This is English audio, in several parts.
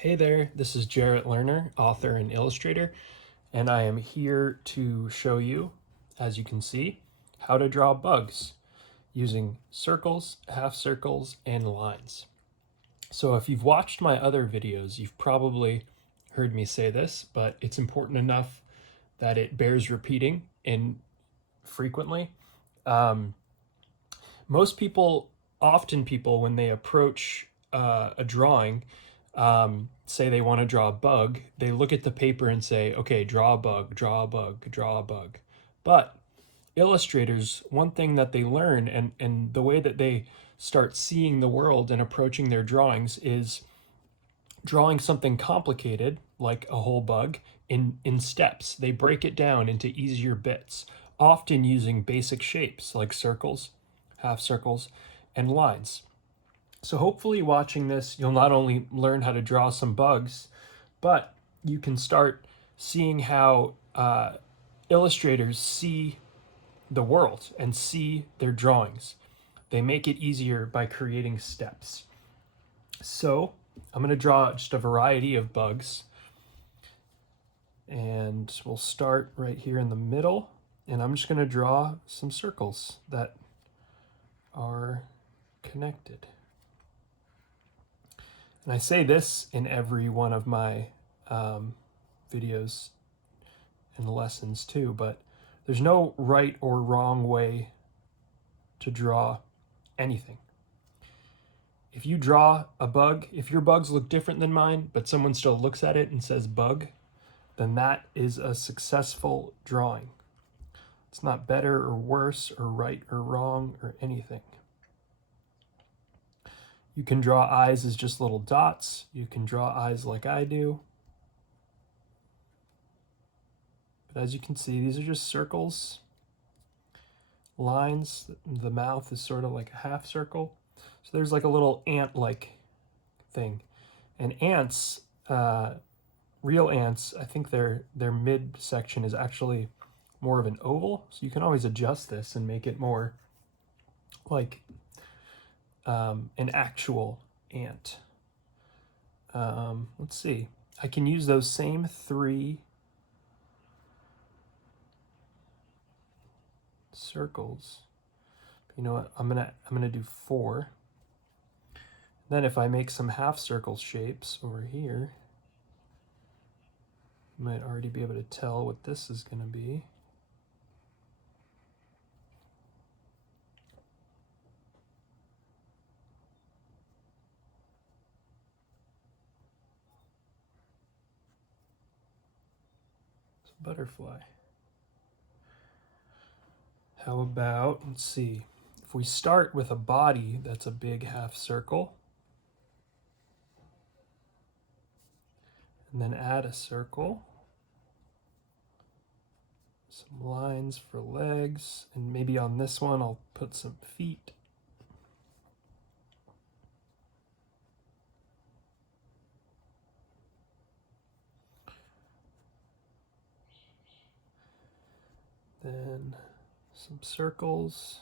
Hey there, this is Jarrett Lerner, author and illustrator, and I am here to show you, as you can see, how to draw bugs using circles, half circles, and lines. So if you've watched my other videos, you've probably heard me say this, but it's important enough that it bears repeating and frequently. Um, Most people, often people, when they approach a drawing, say they want to draw a bug, they look at the paper and say, okay, draw a bug, draw a bug, draw a bug. But illustrators, one thing that they learn and the way that they start seeing the world and approaching their drawings is drawing something complicated, like a whole bug, in steps. They break it down into easier bits, often using basic shapes like circles, half circles, and lines. So hopefully watching this, you'll not only learn how to draw some bugs, but you can start seeing how illustrators see the world and see their drawings. They make it easier by creating steps. So I'm going to draw just a variety of bugs. And we'll start right here in the middle. And I'm just going to draw some circles that are connected. And I say this in every one of my videos and lessons too, but there's no right or wrong way to draw anything. If you draw a bug, if your bugs look different than mine, but someone still looks at it and says bug, then that is a successful drawing. It's not better or worse or right or wrong or anything. You can draw eyes as just little dots. You can draw eyes like I do. But as you can see, these are just circles, lines. The mouth is sort of like a half circle. So there's like a little ant-like thing. And ants, real ants, I think their midsection is actually more of an oval. So you can always adjust this and make it more like an actual ant. Let's see. I can use those same three circles. You know what? I'm gonna do 4. Then if I make some half circle shapes over here, you might already be able to tell what this is gonna be. It's a butterfly. How about, let's see, if we start with a body that's a big half circle, and then add a circle, some lines for legs, and maybe on this one I'll put some feet. Then some circles.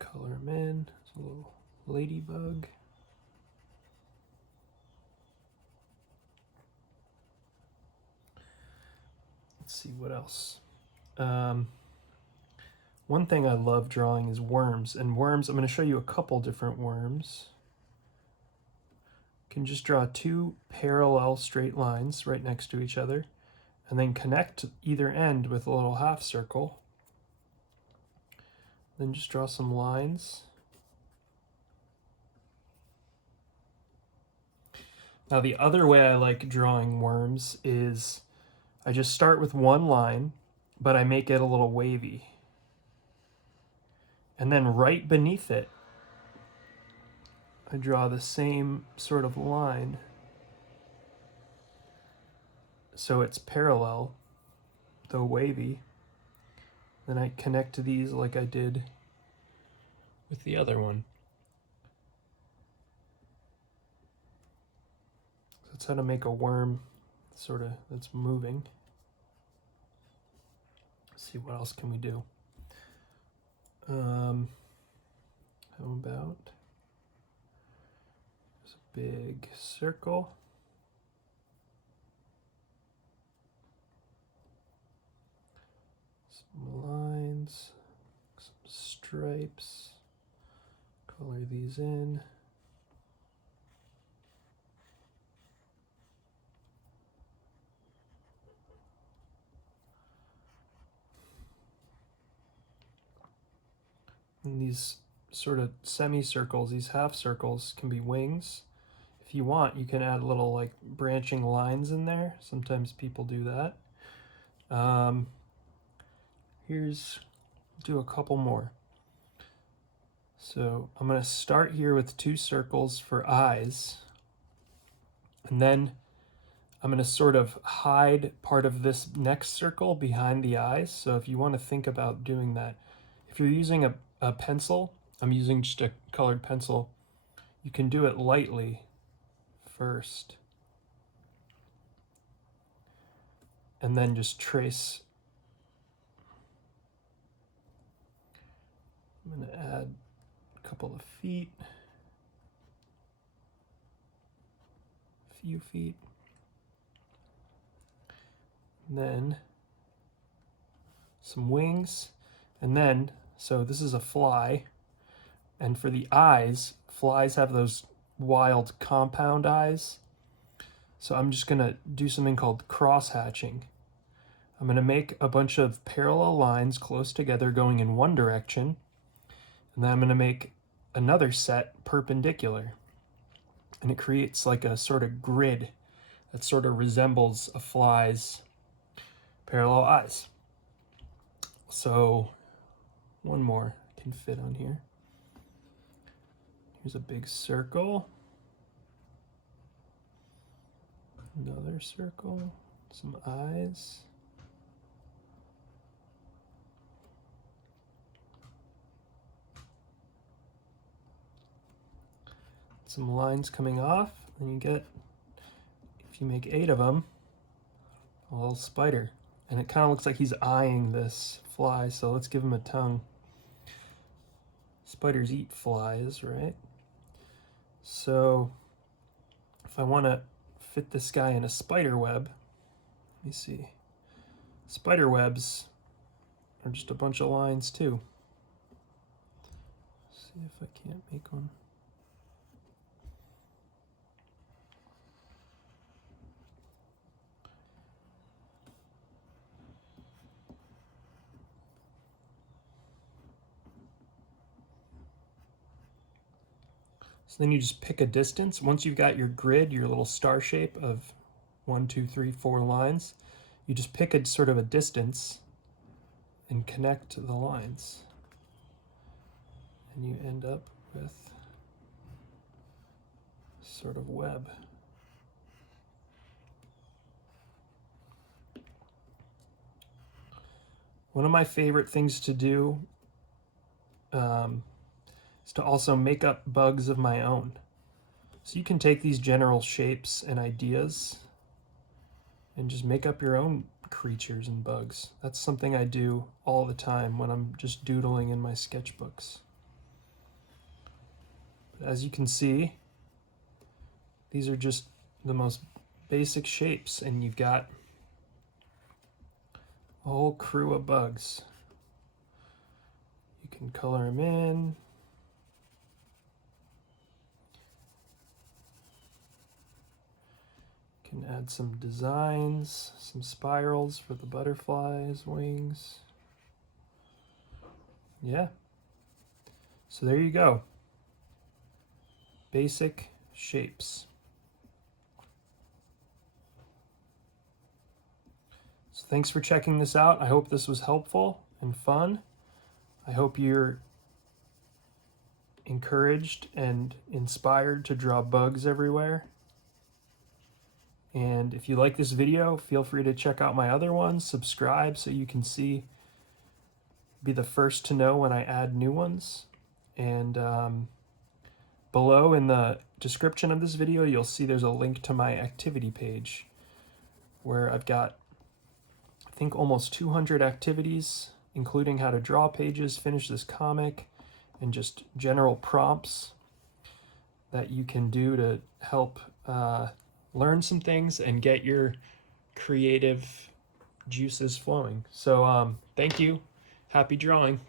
Color them in. There's a little ladybug. Let's see what else. One thing I love drawing is worms. And worms, I'm going to show you a couple different worms. You can just draw 2 parallel straight lines right next to each other, and then connect either end with a little half circle. Then just draw some lines. Now the other way I like drawing worms is I just start with one line, but I make it a little wavy. And then right beneath it, I draw the same sort of line so it's parallel, though wavy. Then I connect these like I did with the other one. So that's how to make a worm sort of that's moving. Let's see, what else can we do? How about. There's a big circle. Some lines, some stripes. Color these in. And these sort of semicircles, these half circles, can be wings. If you want, you can add little like branching lines in there. Sometimes people do that. Here's, do a couple more. So I'm going to start here with 2 circles for eyes. And then I'm going to sort of hide part of this next circle behind the eyes. So if you want to think about doing that, if you're using a pencil, I'm using just a colored pencil, you can do it lightly first. And then just trace. I'm going to add a couple of feet, a few feet. And then some wings. And then, so this is a fly. And for the eyes, flies have those wild compound eyes. So I'm just going to do something called cross hatching. I'm going to make a bunch of parallel lines close together going in one direction. And then I'm going to make another set perpendicular. And it creates like a sort of grid that sort of resembles a fly's parallel eyes. So one more can fit on here. Here's a big circle. Another circle, some eyes. Some lines coming off, and you get, if you make 8 of them, a little spider. And it kind of looks like he's eyeing this fly, so let's give him a tongue. Spiders eat flies, right? So if I want to fit this guy in a spider web, let me see. Spider webs are just a bunch of lines too. Let's see if I can't make one. So then you just pick a distance. Once you've got your grid, your little star shape of 1, 2, 3, 4 lines, you just pick a sort of a distance and connect the lines. And you end up with sort of web. One of my favorite things to do is to also make up bugs of my own. So you can take these general shapes and ideas and just make up your own creatures and bugs. That's something I do all the time when I'm just doodling in my sketchbooks. But as you can see, these are just the most basic shapes, and you've got a whole crew of bugs. You can color them in. You can add some designs, some spirals for the butterflies' wings. Yeah. So there you go. Basic shapes. So thanks for checking this out. I hope this was helpful and fun. I hope you're encouraged and inspired to draw bugs everywhere. And if you like this video, feel free to check out my other ones, subscribe so you can be the first to know when I add new ones. And below in the description of this video, you'll see there's a link to my activity page where I've got, I think, almost 200 activities, including how to draw pages, finish this comic, and just general prompts that you can do to help learn some things and get your creative juices flowing. So thank you. Happy drawing.